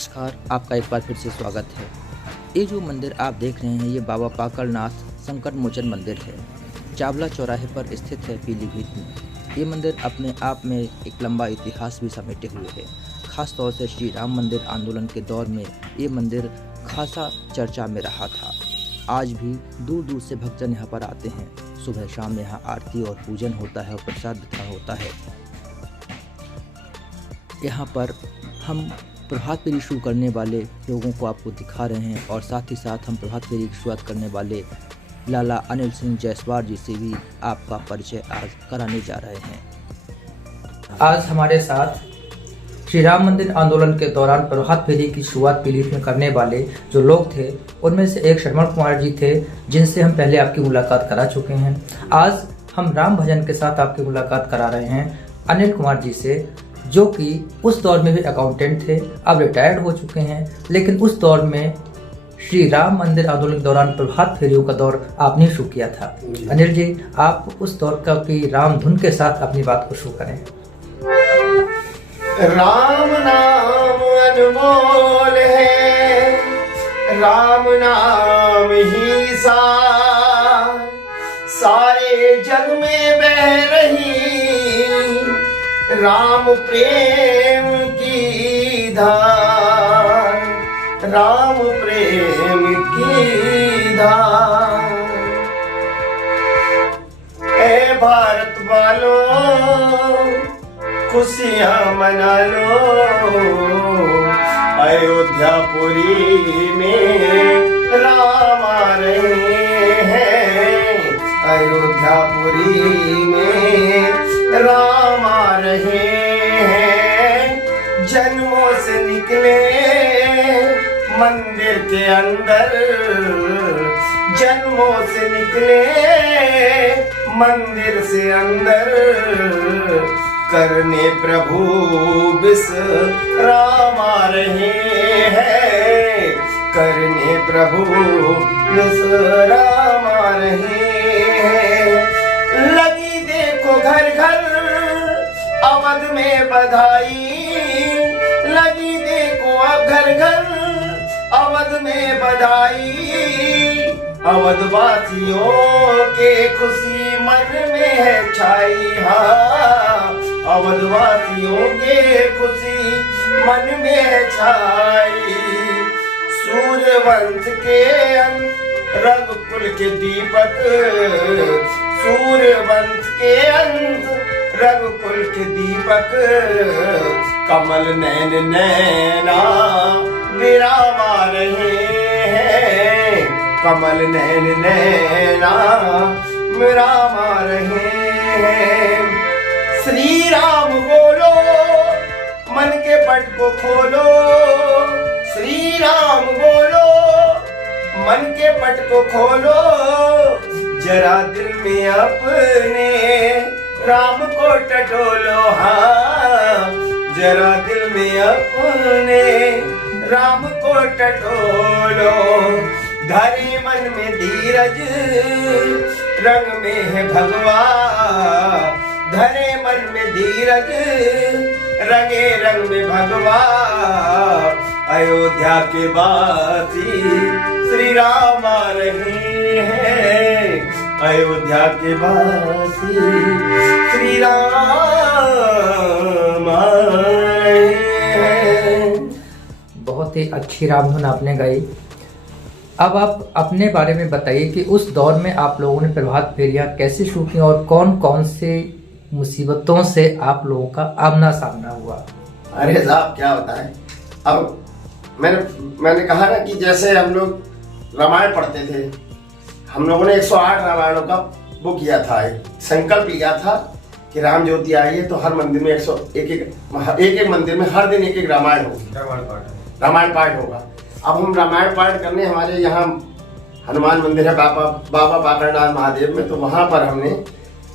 नमस्कार, आपका एक बार फिर से स्वागत है। ये जो मंदिर आप देख रहे हैं ये बाबा पाकड़नाथ संकट मोचन मंदिर है। चावला चौराहे पर स्थित है पीलीभीत में। ये मंदिर अपने आप में एक लंबा इतिहास भी समेटे हुए है। खास तौर से श्री राम मंदिर आंदोलन के दौर में ये मंदिर खासा चर्चा में रहा था। आज भी दूर दूर से भक्तजन यहाँ पर आते हैं। सुबह शाम यहाँ आरती और पूजन होता है और प्रसाद वितरण होता है। यहाँ पर हम प्रभात फेरी शुरू करने वाले लोगों को आपको दिखा रहे हैं और साथ ही साथ हम प्रभात फेरी की शुरुआत करने वाले लाला अनिल सिंह जायसवाल जी से भी आपका परिचय आज कराने जा रहे हैं। आज हमारे साथ श्री राम मंदिर आंदोलन के दौरान प्रभात फेरी की शुरुआत पीलीभीत में करने वाले जो लोग थे उनमें से एक श्रवण कुमार जी थे, जिनसे हम पहले आपकी मुलाकात करा चुके हैं। आज हम राम भजन के साथ आपकी मुलाकात करा रहे हैं अनिल कुमार जी से, जो कि उस दौर में भी अकाउंटेंट थे, अब रिटायर्ड हो चुके हैं। लेकिन उस दौर में श्री राम मंदिर आंदोलन के दौरान प्रभात फेरियों का दौर आपने शुरू किया था। अनिल जी, आप उस दौर का की राम धुन के साथ अपनी बात को शुरू करें। राम नाम अनमोल है, राम नाम ही सारे जग में बह रही राम प्रेम की धार, राम प्रेम की धार। ऐ भारत वालों खुशियां मना लो, अयोध्यापुरी में राम आ रहे हैं, अयोध्यापुरी में राम आ रहे हैं। जन्मों से निकले मंदिर के अंदर, जन्मों से निकले मंदिर से अंदर, करने प्रभु विश्राम आ रहे हैं, करने प्रभु विश्राम आ रहे हैं। लगी देखो घर घर अवध में बधाई, लगी देखो अब घर घर अवध में बधाई। अवधवासियों के खुशी मन में है छाई, हाँ अवधवासियों के खुशी मन में है छाई। सूर्यवंश के रघुकुल के दीपक, सूर्यवंश के अंश रघुकुल के दीपक, कमल नैन नैना विरामा रहे हैं, कमल नैन नैना विरामा रहे हैं। श्री राम बोलो मन के पट को खोलो, श्री राम बोलो मन के पट को खोलो। जरा दिल में अपने राम को टटोलो, हाँ जरा दिल में अपने राम को टटोलो। धरे मन में धीरज रंग में है भगवा, धरे मन में धीरज रंगे रंग में भगवा। अयोध्या के वासी श्री राम आ रहे हैं, अयोध्या के वासी श्री राम आ रहे हैं। बहुत ही अच्छी राम धुन आपने गाई। अब आप अपने बारे में बताइए कि उस दौर में आप लोगों ने प्रभात फेरियां कैसे शुरू की और कौन कौन से मुसीबतों से आप लोगों का आमना सामना हुआ। अरे साहब क्या बताएं। अब मैंने कहा ना कि जैसे हम लोग रामायण पढ़ते थे, हम लोगों ने 108 रामायणों का वो किया था, एक संकल्प लिया था कि राम ज्योति आई है तो हर मंदिर में एक मंदिर में हर दिन एक रामायण होगी, रामायण पाठ होगा। अब हम रामायण पाठ करने हमारे यहाँ हनुमान मंदिर है बाबा पाकड़नाथ महादेव में, तो वहाँ पर हमने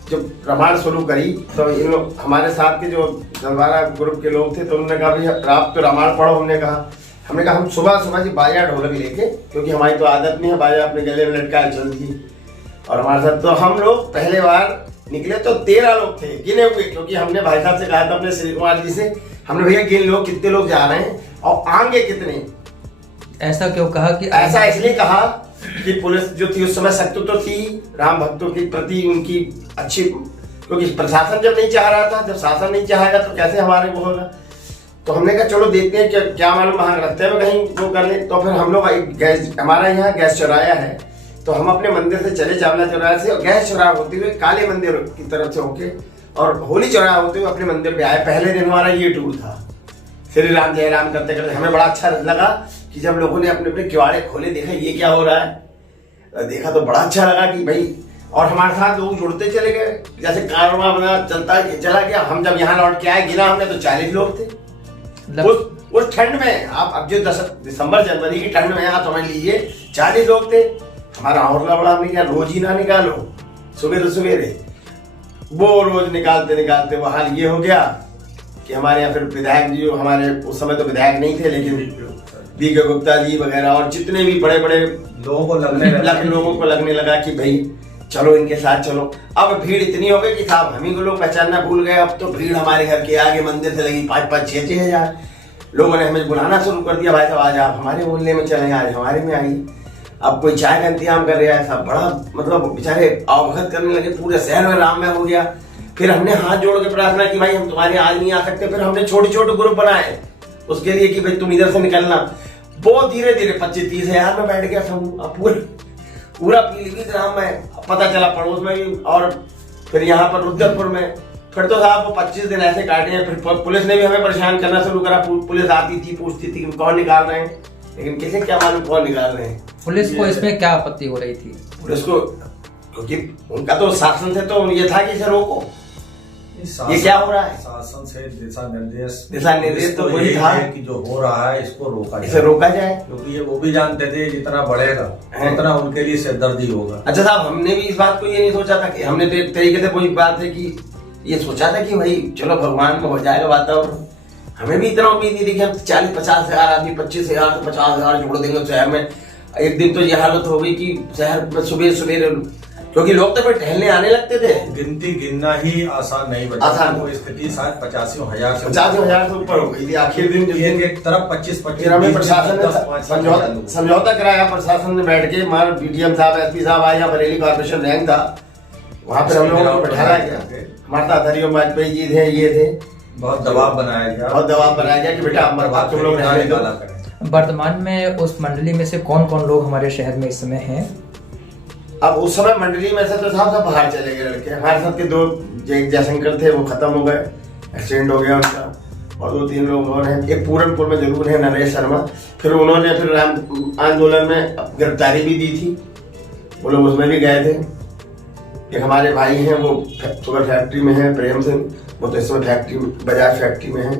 जब रामायण शुरू करी तो इन लोग हमारे साथ के जो दरबारा ग्रुप के लोग थे तो उन्होंने कहा भाई आप तो रामायण पढ़ो। हमने कहा हम सुबह जी बाजा ढोलक लेके, क्योंकि हमारी तो आदत नहीं है बाजा अपने गले में लटकाए चलती, और हमारे साथ तो हम लोग पहले बार निकले तो 13 लोग थे गिने हुए, क्योंकि हमने भाई साहब से कहा था अपने श्री कुमार जी से हमने भैया गिन लो कितने लोग जा रहे हैं और आएंगे कितने। ऐसा क्यों कहा कि ऐसा इसलिए कहा कि पुलिस जो थी उस समय सख्त तो थी राम भक्तों के प्रति उनकी अच्छी, क्योंकि प्रशासन जब नहीं चाह रहा था, जब शासन नहीं चाहेगा तो कैसे हमारे वो होगा। तो हमने कहा चलो देखते हैं क्या मालूम वहां रखते में कहीं वो कर ले। तो फिर हम लोग गैस, हमारा यहाँ गैस चौराया है, तो हम अपने मंदिर से चले चावला चौराहे से और गैस चौराहा होते हुए काली मंदिर की तरफ से होके और होली चौराहा होते हुए अपने मंदिर पे आए। पहले दिन हमारा ये टूर था, श्री राम जय राम करते करते। हमें बड़ा अच्छा लगा कि जब लोगों ने अपने अपने किवाड़े खोले, देखा ये क्या हो रहा है, देखा तो बड़ा अच्छा लगा कि भाई, और हमारे साथ लोग जुड़ते चले गए, जैसे कारवां बना चला गया। हम जब यहाँ लौट के आए गिना हमने तो 40 लोग थे। उस ठंड में आप अब जो 10 दिसंबर जनवरी की ठंड में आप समझ लीजिए 40 लोग थे। हमारा हौसला बड़ा हमने क्या रोज ही ना निकालो, सवेरे सवेरे वो रोज निकालते निकालते वो हाल ये हो गया कि हमारे यहाँ फिर विधायक जी, जो हमारे उस समय तो विधायक नहीं थे लेकिन बीके गुप्ता जी वगैरह और जितने भी बड़े बड़े लोगों को लगने लगा कि भाई चलो इनके साथ चलो। अब भीड़ इतनी हो गई कि साहब हम ही को लोग पहचानना भूल गए। अब तो भीड़ हमारे घर के आगे मंदिर से लगी 5-5, 6-6 हजार लोगों ने हमें बुलाना शुरू कर दिया, भाई साहब आज आप हमारे मोहल्ले में चले, आज हमारे में आइए। अब कोई चाय का इंतजाम कर रहा है, सब बड़ा मतलब बेचारे अवगत करने लगे, पूरे शहर में राम में हो गया। फिर हमने हाथ जोड़ के प्रार्थना की, भाई हम तुम्हारे आज नहीं आ सकते। फिर हमने छोटे छोटे ग्रुप बनाए उसके लिए कि भाई तुम इधर से निकलना। बहुत धीरे धीरे 25-30 हजार में बैठ गया समूह। अब पूरा पीलीभीत राम में पता चला, पड़ोस में भी, और फिर यहाँ पर रुद्रपुर में। फिर तो साहब वो 25 दिन ऐसे काटे हैं। फिर पुलिस ने भी हमें परेशान करना शुरू करा। पुलिस आती थी, पूछती थी कि कौन निकाल रहे हैं, लेकिन किसी क्या मालूम कौन निकाल रहे हैं। पुलिस को इसमें क्या आपत्ति हो रही थी? पुलिस को क्योंकि उनका तो शासन से तो ये था कि इसे रोको, ये क्या हो रहा है। शासन से दिशा निर्देश तो वही था कि जो हो रहा है इसको रोका जाए, क्योंकि ये वो भी जानते थे जितना बढ़ेगा उतना उनके लिए सिरदर्दी होगा। अच्छा साहब, हमने भी इस बात को ये नहीं सोचा था कि हमने तो एक तरीके से कोई बात है कि ये सोचा था कि भाई चलो भगवान में हो जाएगा वातावरण। हमें भी इतना उम्मीद नहीं थी कि हम 40-50 हजार आदमी 25 हजार से 50 हजार जोड़ देंगे शहर में। एक दिन तो ये हालत हो गई कि शहर में सुबह सुबह, क्योंकि लोग तो फिर टहलने आने लगते थे। गिनती गिनना ही आसान नहीं बचा, आसान वो स्थिति शायद 85 हजार से ऊपर हो गई थी। आखिर दिन एक तरफ 25 हमें प्रशासन ने समझौता कराया। प्रशासन ने बैठ के, हमारे BDM साहब, SP साहब आए, यहाँ बरेली कॉर्पोरेशन रैंक था, वहाँ पे हम लोगों को बैठाया गया। हमारे साथ हरिओम वाजपेयी जी थे, ये थे, बहुत दबाव बनाया गया कि बेटा हम तुम लोग रहने दो। वर्तमान में उस मंडली में से कौन कौन लोग हमारे शहर में इस समय हैं? अब उस समय मंडली में से तो साहब सब बाहर चले गए लड़के। हमारे साथ के 2 जयशंकर थे, वो खत्म हो गए, एक्सीडेंट हो गया उनका, और 2-3 लोग और हैं। एक पूरनपुर में जरूर है, नरेश शर्मा। फिर उन्होंने फिर राम आंदोलन में गिरफ्तारी भी दी थी, वो लोग उसमें भी गए थे। एक हमारे भाई हैं, वो शुगर फैक्ट्री में है, प्रेम सिंह, वो तो इस समय फैक्ट्री बजाज फैक्ट्री में है,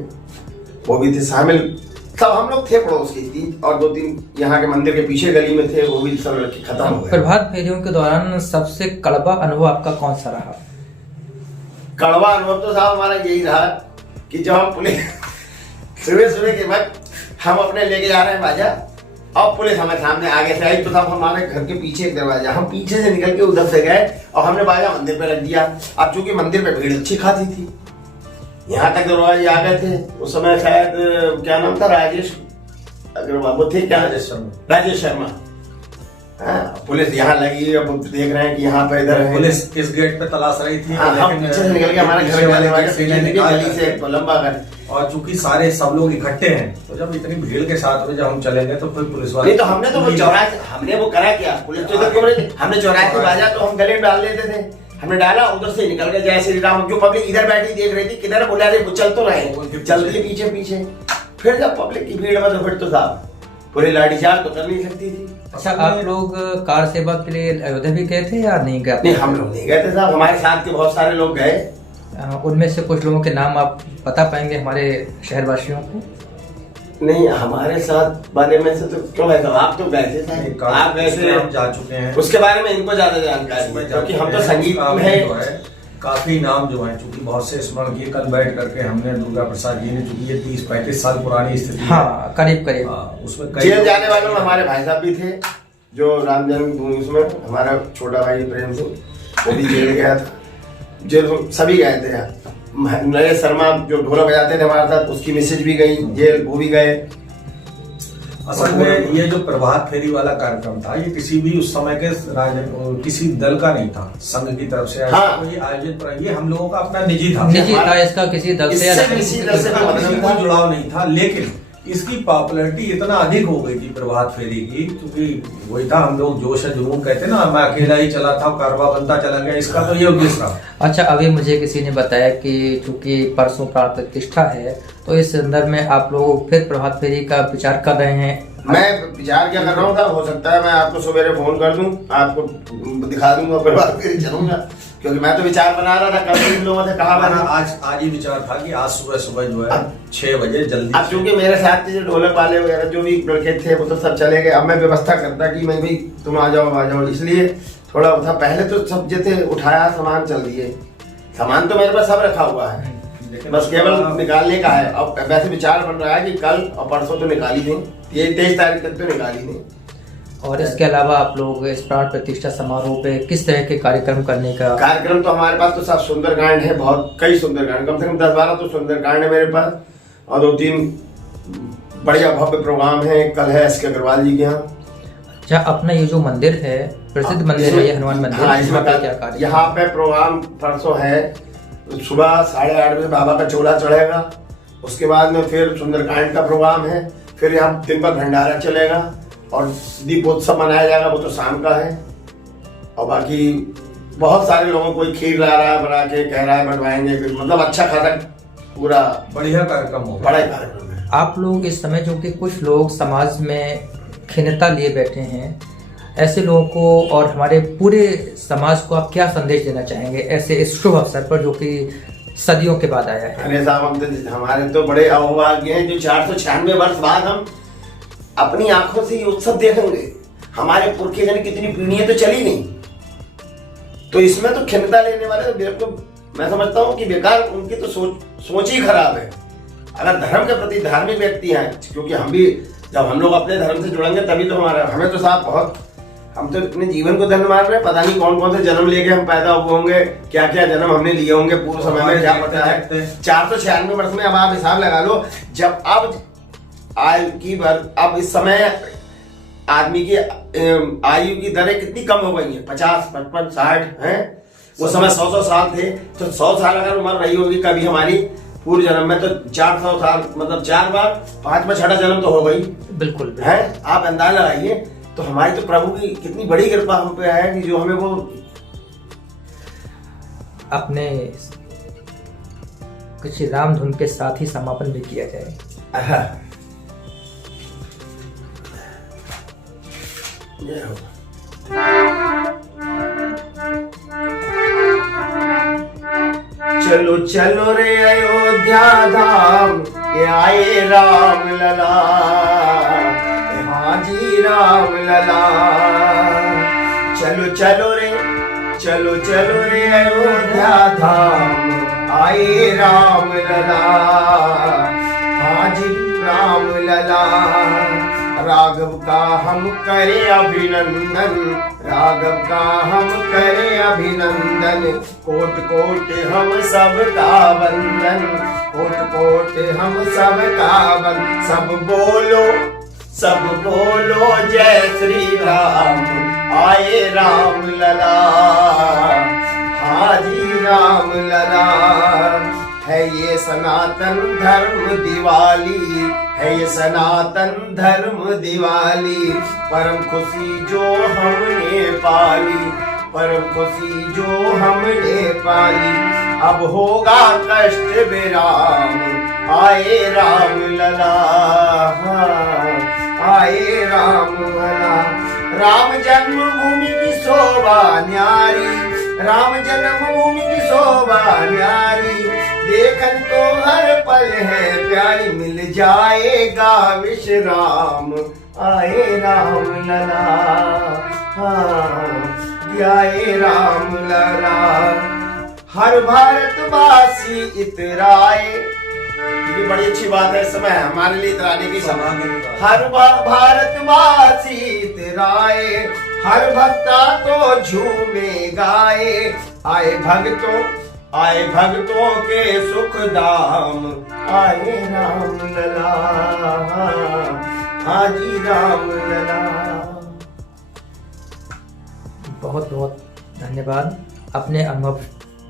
वो भी थे शामिल। सब हम लोग थे पड़ोस की 3 और 2-3 यहाँ के मंदिर के पीछे गली में थे, वो भी सब लड़के खत्म हो गए। प्रभात फेरियों के दौरान सबसे कड़वा अनुभव आपका कौन सा रहा? कड़वा अनुभव तो साहब हमारा यही रहा कि जब हम पुलिस सुबह के वक्त हम अपने लेके जा रहे हैं बाजा, और पुलिस हमें सामने आगे से आई, तो साहब हमारे घर के पीछे एक दरवाजा, हम पीछे से निकल के उधर से गए और हमने बाजा मंदिर पे रख दिया। अब चूंकि मंदिर पे भीड़ अच्छी खासी थी, यहाँ तक दरवाजे आ गए थे। उस समय शायद क्या नाम था, राजेश अग्रवाल वो थे क्या, राजेश शर्मा। पुलिस यहाँ लगी, अब देख रहे हैं कि यहाँ पे इधर पुलिस किस गेट पे तलाश रही थी, हम पीछे से निकल के हमारे घर वाले से लंबा कर। और चूंकि सारे सब लोग इकट्ठे हैं, तो जब इतनी भीड़ के साथ में जब हम चलेंगे तो कोई पुलिस वाले नहीं, तो हमने तो वो चौराहे, हमने वो करा क्या, पुलिस तो इधर क्यों रही थी, हमने चौराहे से बाजा तो हम गले डाल लेते थे, हमने डाला, उधर से निकल गए जय श्री राम। जो पब्लिक इधर बैठी देख रही थी, किधर बुला रहे, वो चल तो रहे, चलती पीछे पीछे। फिर जब पब्लिक की भीड़ में, तो फिर तो साहब पूरी लाठीचार्ज तो कर नहीं सकती थी। अच्छा, आप लोग कार सेवा के लिए अयोध्या भी गए थे या नहीं गए? नहीं, हम लोग नहीं गए थे साहब, हमारे साथ के बहुत सारे लोग गए। उनमें से कुछ लोगों के नाम आप बता पाएंगे हमारे शहरवासियों को? नहीं, हमारे साथ वाले में से तो क्यों है, आप तो गए थे, आप गए थे, हम जा चुके हैं, उसके बारे में इनको ज्यादा जानकारी है, क्योंकि हम तो संगीत में है। काफी नाम जो है, चूंकि बहुत से स्मरण किए, कल बैठ करके हमने दुर्गा प्रसाद जी ने, चूंकि ये 30-35 साल पुरानी स्थिति, हाँ करीब उसमें जेल जाने वालों में हमारे भाई साहब भी थे, जो राम जन्मभूमि उसमें हमारा छोटा भाई प्रेम सिंह, वो भी जेल गया था, जेल सभी गए थे। नरेश शर्मा जो ढोलक बजाते थे हमारे साथ, उसकी मिसेज भी गई जेल, वो भी गए। असल में ये जो प्रभात फेरी वाला कार्यक्रम था, ये किसी भी उस समय के किसी दल का नहीं था, संघ की तरफ से ये आयोजित, ये हम लोगों का अपना निजी था, इसका किसी दल से कोई जुड़ाव नहीं था। लेकिन इसकी पॉपुलैरिटी इतना अधिक हो गई थी प्रभात फेरी की, क्योंकि वही था, हम लोग जोश है जुनून कहते ना, मैं अकेला ही चला था, कारवा बनता चला गया, इसका तो ये उद्देश्य था। अच्छा, अभी मुझे किसी ने बताया कि चूंकि परसों प्राण प्रतिष्ठा है, तो इस संदर्भ में आप लोग फिर प्रभात फेरी का विचार कर रहे हैं? मैं विचार क्या कर रहा हूँ था, हो सकता है मैं आपको सवेरे फोन कर दूं, आपको दिखा दूंगा, प्रभात फेरी चलूंगा, क्योंकि मैं तो विचार बना रहा था, कल इन लोगों से कहा मैंने, आज ही विचार था कि आज सुबह जो है 6 बजे जल्दी। अब चूंकि मेरे साथ जो ढोलक वाले वगैरह जो भी लड़के थे वो तो सब चले गए, अब मैं व्यवस्था करता कि मैं भाई तुम आ जाओ, इसलिए थोड़ा था। पहले तो सब जैसे उठाया सामान चल दिए, सामान तो मेरे पास सब रखा हुआ है, बस केवल निकालने का है। अब वैसे विचार बन रहा है कि कल और परसों तो निकाली दें, 23 तारीख तक तो निकाली दें। और इसके अलावा आप लोग इस प्राण प्रतिष्ठा समारोह पे किस तरह के कार्यक्रम करने का? कार्यक्रम तो हमारे पास तो सब सुंदरकांड है, बहुत कई सुंदरकांड, कम से कम 10-12 तो सुंदरकांड है मेरे पास, और 2-3 बढ़िया भव्य प्रोग्राम है। कल है एस के अग्रवाल जी के यहाँ। अच्छा, अपना ये जो मंदिर है, प्रसिद्ध मंदिर है ये हनुमान मंदिर, हाँ, इसमें क्या कार्य? यहाँ पे प्रोग्राम परसों है, सुबह 8:30 बजे बाबा का चोला चढ़ेगा, उसके बाद में फिर सुंदरकांड का प्रोग्राम है, फिर यहाँ दिन भर भंडारा चलेगा और दीपोत्सव मनाया जाएगा, वो तो शाम का है। और बाकी बहुत सारे लोगों को खीर ला रहा है, बना के कह रहा है बनवाएंगे, मतलब अच्छा खासा पूरा बढ़िया कार्यक्रम होगा, बड़ा कार्यक्रम है। आप लोग इस समय जो कि कुछ लोग समाज में खिन्नता लिए बैठे हैं, ऐसे लोगों को और हमारे पूरे समाज को आप क्या संदेश देना चाहेंगे ऐसे इस शुभ अवसर पर जो कि सदियों के बाद आया है? अरे साहब, हमारे तो बड़े अहोभाग्य हैं जो 496 वर्ष बाद हम अपनी आंखों से ये उत्सव देखेंगे। हमारे पुरखे जन कितनी पीढ़ियां तो चली नहीं, तो इसमें तो खिन्नता लेने वाले तो बिल्कुल मैं समझता हूँ कि बेकार, उनकी तो सोच ही खराब है। अगर धर्म के प्रति धार्मिक व्यक्ति हैं, क्योंकि हम भी जब हम लोग अपने धर्म से जुड़ेंगे तभी तो हमें तो साहब बहुत, हम तो अपने जीवन को धन्य मान रहे हैं, पता नहीं कौन कौन से जन्म लेके हम पैदा हुए होंगे, क्या क्या जन्म हमने लिए होंगे पूर्व समय में, क्या पता है। 496 वर्ष में अब आप हिसाब लगा लो, जब अब आयु की अब इस समय आदमी की आयु की दरें कितनी कम हो गई हैं, 50, 55, 60 हैं। वो समय 100 साल थे, तो 100 साल अगर उम्र रही होगी कभी हमारी पूर्व जन्म में, तो 400 साल मतलब 4 बार 5 में 6 जन्म तो हो गई। बिल्कुल है, आप अंदाजा लगाइए। तो हमारी तो प्रभु की कितनी बड़ी कृपा हम पे है कि जो हमें वो अपने कुछ राम धुन के साथ ही समापन भी किया जाए। चलो चलो रे अयोध्या धाम, ये आए राम लला, हाँ जी राम लला। चलो चलो रे अयोध्या धाम, आए राम लला, हाँ जी राम लला। राघव का हम करे अभिनंदन, राघव का हम करे अभिनंदन, कोट कोट हम सबका वंदन, कोट कोट हम सबका वंदन। सब बोलो जय श्री राम, आए राम लला, हाजी राम लला। है ये सनातन धर्म दिवाली, है ये सनातन धर्म दिवाली, परम खुशी जो हमने पाली, परम खुशी जो हमने पाली। अब होगा कष्ट विराम, आए राम लला, आए राम लला। राम जन्मभूमि की शोभा न्यारी, राम जन्मभूमि की शोभा न्यारी, देखन तो हर पल है प्यारी, मिल जाएगा विश्राम, आए राम लला, आए राम लला। हर भारतवासी इतराए, ये बड़ी अच्छी बात है, समय हमारे लिए इतराने की समय। हर भारतवासी इतराए, हर भक्ता तो झूमे गाए, आए भक्तों आए भक्तों के सुख धाम, आए राम लला, हाजी राम लला। बहुत बहुत धन्यवाद अपने अनुभव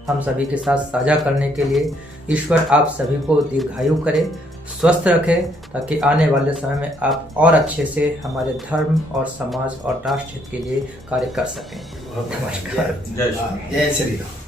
हम सभी के साथ साझा करने के लिए। ईश्वर आप सभी को दीर्घायु करे, स्वस्थ रखे, ताकि आने वाले समय में आप और अच्छे से हमारे धर्म और समाज और राष्ट्र हित के लिए कार्य कर सकें। जय श्री राम। जय श्री राम।